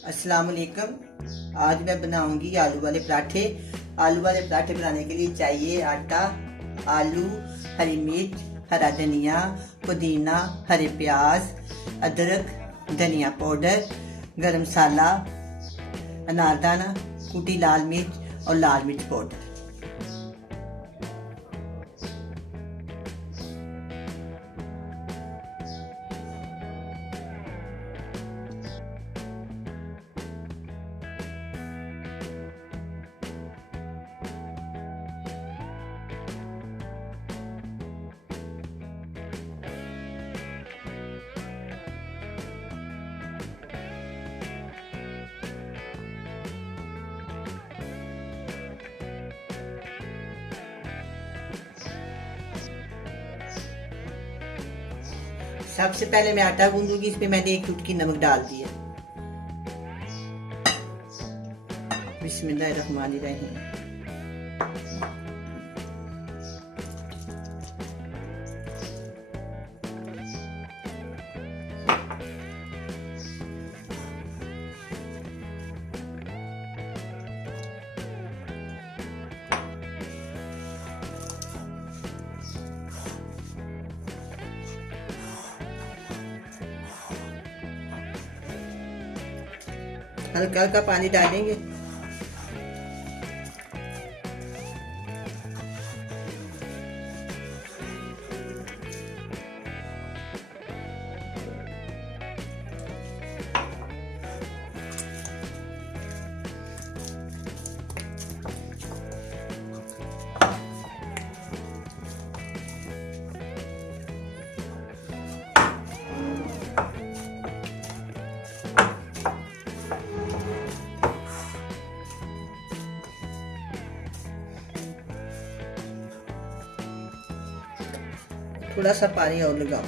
अस्सलाम वालेकुम। आज मैं बनाऊंगी आलू वाले पराठे। आलू वाले पराठे बनाने के लिए चाहिए आटा, आलू, हरी मिर्च, हरा धनिया, पुदीना, हरे प्याज, अदरक, धनिया पाउडर, गरम मसाला, अनारदाना, कुटी लाल मिर्च और लाल मिर्च पाउडर। सबसे पहले मैं आटा गूंदूंगी। इसमें मैंने 1 चुटकी नमक डाल दिया। बिस्मिल्लाहिर्रहमानिर्रहीम। हल्का हल्का पानी डालेंगे। थोड़ा सा पानी और लगाओ।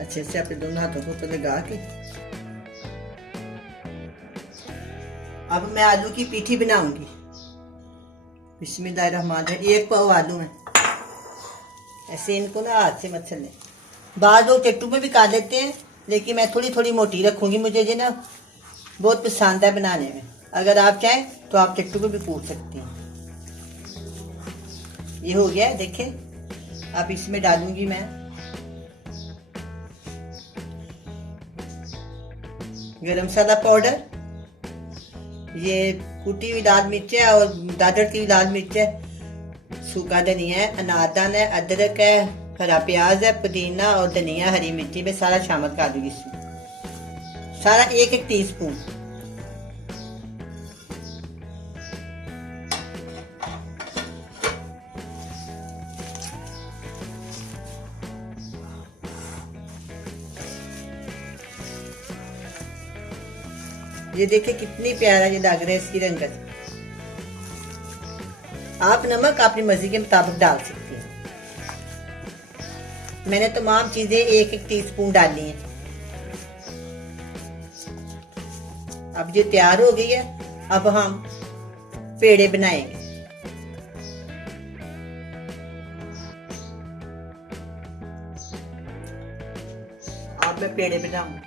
अच्छे से अपने दोनों हाथों को लगा के अब मैं आलू की पीठी बनाऊंगी। बिस्मिल्लाहिर्रहमानिर्रहीम। 1 पाव आलू है। ऐसे इनको ना हाथ से मत छलने। बाद लोग चट्टू में भी काट देते हैं, लेकिन मैं थोड़ी थोड़ी मोटी रखूंगी। मुझे जो ना बहुत पसंद है बनाने में। अगर आप चाहें तो आप चट्टू में भी कूट सकती हैं। ये हो गया है, देखें। अब इसमें डालूंगी मैं गरम मसाला पाउडर, ये कुटी हुई लाल मिर्च है और दादर की लाल मिर्च है, सूखा धनिया है, अनारदाना है, अदरक है, हरा प्याज है, पुदीना और धनिया, हरी मिर्ची में सारा शामिल कर दूंगी। इसमें सारा 1-1 टीस्पून। ये देखिए कितनी प्यारा ये लग रहा है इसकी रंगत। आप नमक अपनी मर्जी के मुताबिक डाल सकते हैं। मैंने तमाम चीजें 1-1 टीस्पून डाली हैं। अब ये तैयार हो गई है। अब हम पेड़े बनाएंगे। अब मैं पेड़े बनाऊंगी।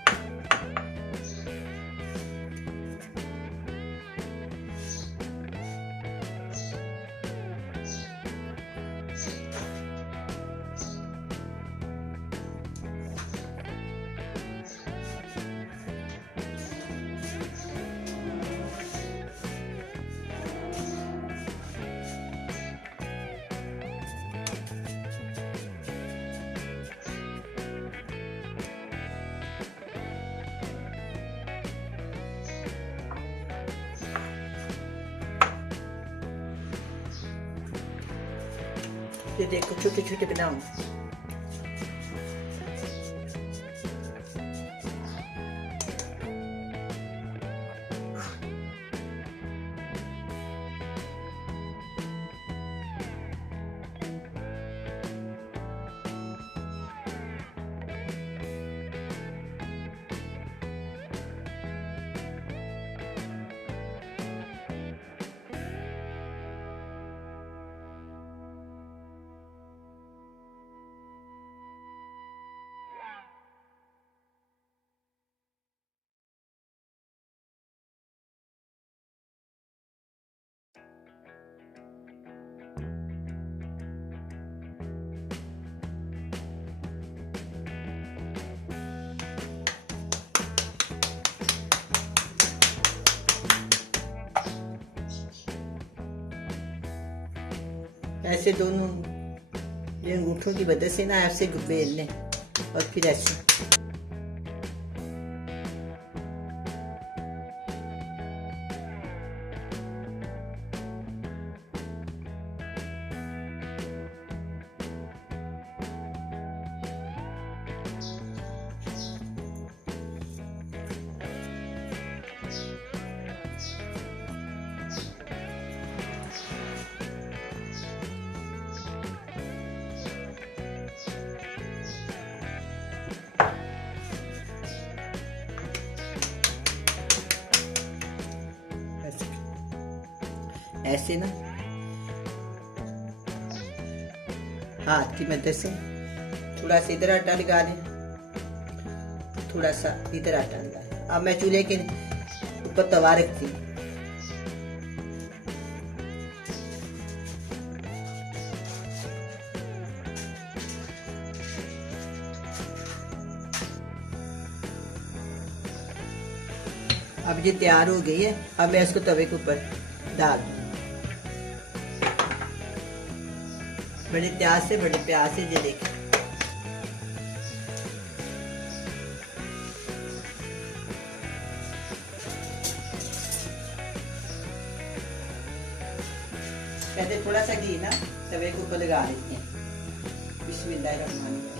ये देखो छोटे छोटे बनाऊंगी। ऐसे दोनों ये अंगूठों की मदद से ना ऐसे बेल लें और फिर ऐसे। ऐसे ना हाथ की मदद से थोड़ा सा इधर आटा लगा लें, थोड़ा सा इधर आटा लगा लें। अब मैं चूल्हे के ऊपर तवा रखती हूँ। अब ये तैयार हो गई है। अब मैं इसको तवे के ऊपर डाल दूँ। बड़े प्यार से ये देखें। कहते थोड़ा सा घी ना तवे के ऊपर लगा लेते हैं। बिस्मिल्लाहिर्रहमानिर्रहीम।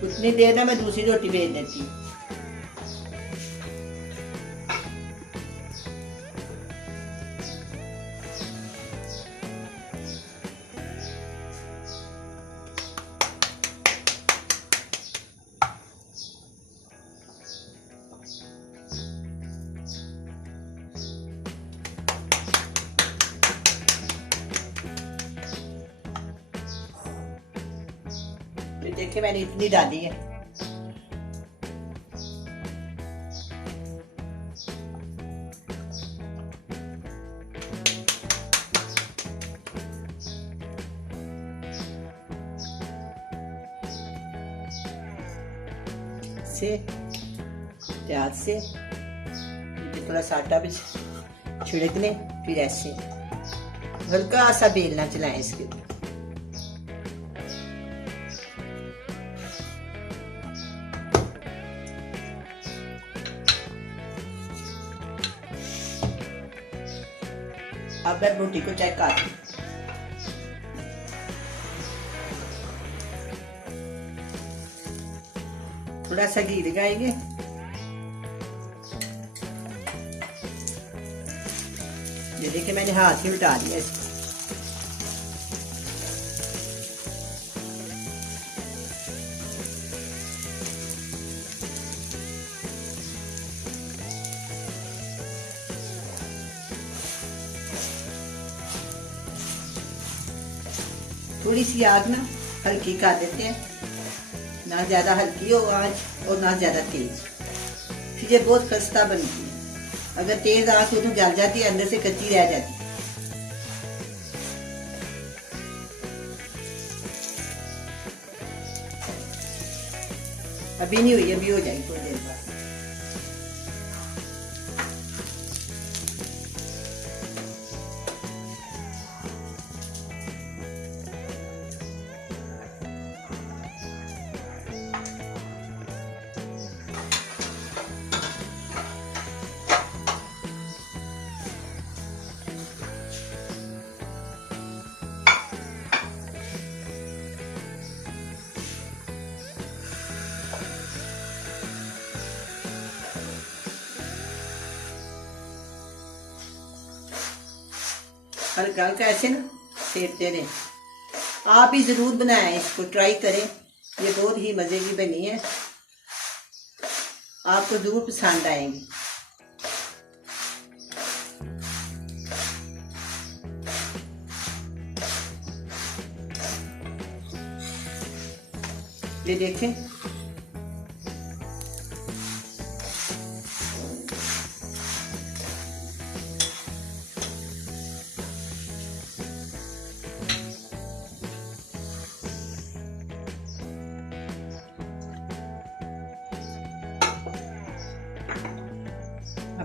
उतनी देर ना मैं दूसरी रोटी बेल देती हूँ। देखिए मैंने इतनी डाली है। से प्याज से थोड़ा सा आटा भी छिड़क लें, फिर ऐसे हल्का सा बेलना चलाएं इसके ऊपर। अब मैं रोटी को चेक कर दूं। थोड़ा सा घी लगाएंगे। ये देखिए मैंने हाथ ही उल्टा दिया इसको। थोड़ी सी आग ना हल्की कर देते हैं, ना ज्यादा हल्की हो आंच और ना ज्यादा तेज, फिर ये बहुत खस्ता बनती है। अगर तेज आंच हो तो जल जाती है, अंदर से कच्ची रह जाती है। अभी नहीं हुई, अभी हो जाएगी थोड़ी देर बाद। हल्का हल्का ऐसे ना सेकते रहें। आप भी जरूर बनाएं, इसको ट्राई करें, ये बहुत ही मजे की बनी है, आपको जरूर पसंद आएंगी। ये देखें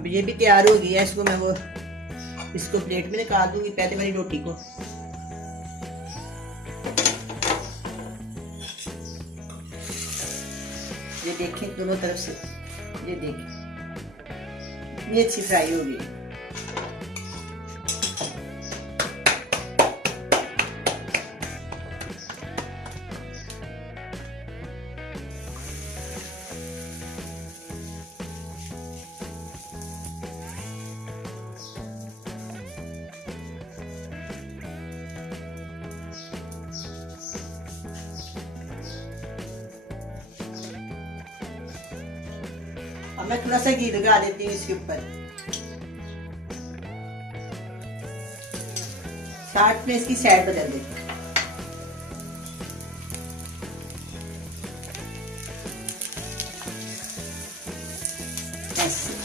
अब ये भी तैयार हो गया है। इसको मैं इसको प्लेट में निकाल दूंगी। पहले मेरी रोटी को ये देखें, दोनों तरफ से ये देखें कितनी अच्छी फ्राई हो गई। अब मैं थोड़ा सा घी लगा देती हूँ इसके ऊपर। साथ में इसकी साइड बदल देती हूँ। ऐसे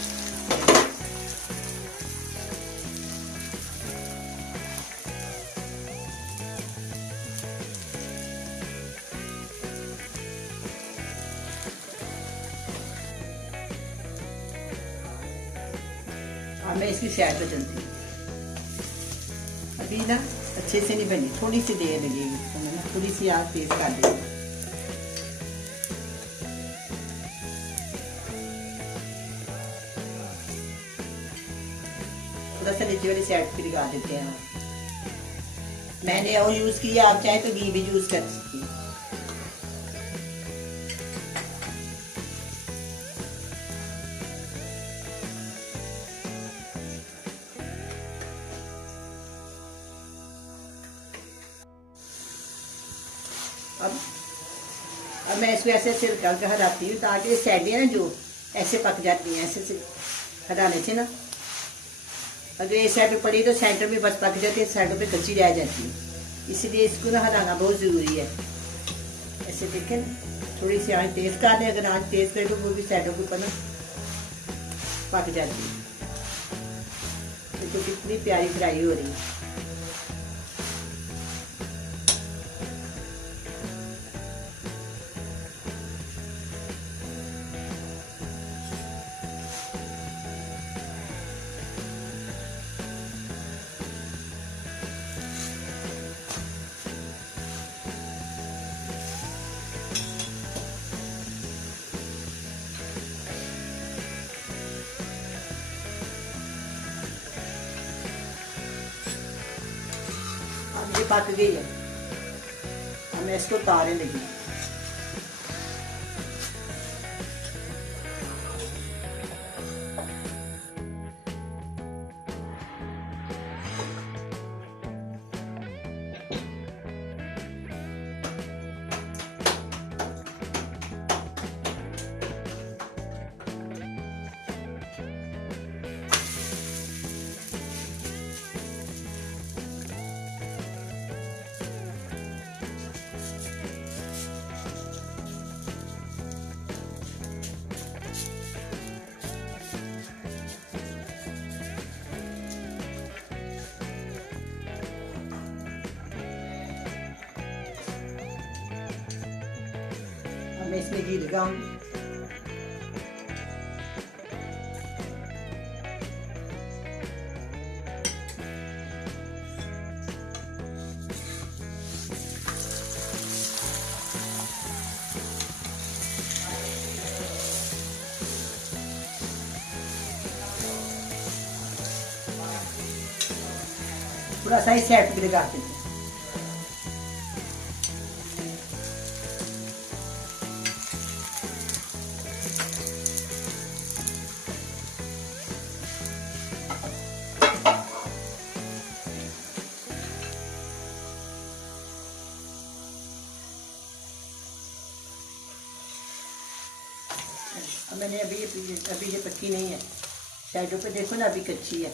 मैं इसकी साइड पे चलती हूँ। अभी ना अच्छे से नहीं बनी, थोड़ी सी देर लगेगी, तो मैंने थोड़ी सी आग तेज कर दी। थोड़ा सा नीचे वाली साइड पे लगा देते हैं। मैंने और यूज किया, आप चाहे तो घी भी यूज कर सकती हैं। अब मैं इसको ऐसे ऐसे करके हटाती हूँ ताकि साइडें ना जो ऐसे पक जाती हैं। ऐसे से हटाने से ना अगर ये साइड पे पड़ी तो सेंटर में बस पक जाती है, साइडों पे कच्ची रह जाती है। इसलिए इसको ना हटाना बहुत ज़रूरी है। ऐसे देखें ना, थोड़ी सी आँच तेज़ कर दें। अगर आँच तेज़ करें तो वो भी साइडों के ऊपर ना पक जाती है। तो कितनी प्यारी फ्राई हो रही है। ये पक गई है। अब मैं इसको उतारने लगी। मैं इसमें घी लगाऊंगी। थोड़ा सा ही सेट भी लगाते हैं। मैंने अभी ये पक्की नहीं है, साइडों पे देखो ना अभी कच्ची है।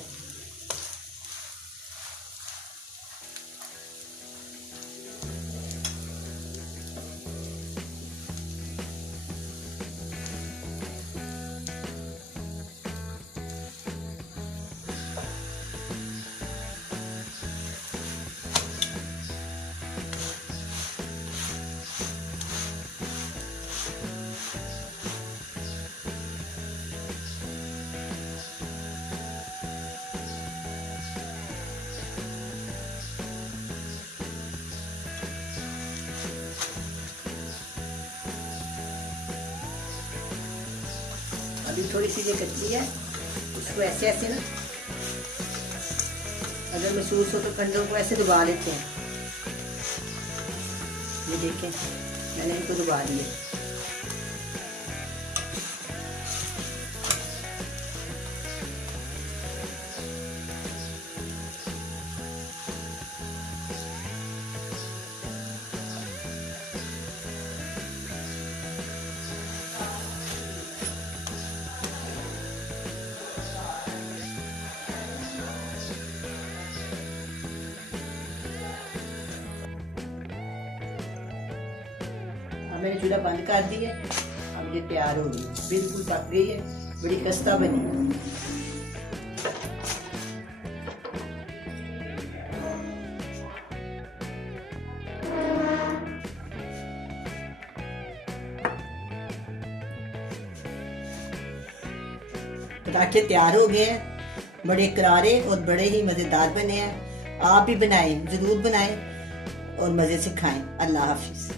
अभी थोड़ी सी ये कच्ची है, उसको ऐसे ऐसे ना, अगर महसूस हो तो कंडों को ऐसे दबा लेते हैं। ये देखें मैंने इनको दबा दिया। मैंने चूल्हा बंद कर दिया। अब ये तैयार हो गई, बिल्कुल पक गई है, बड़ी खस्ता बनी। पराठे तैयार हो गए हैं, बड़े करारे और बड़े ही मजेदार बने हैं। आप भी बनाएं, जरूर बनाएं और मजे से खाएं। अल्लाह हाफिज।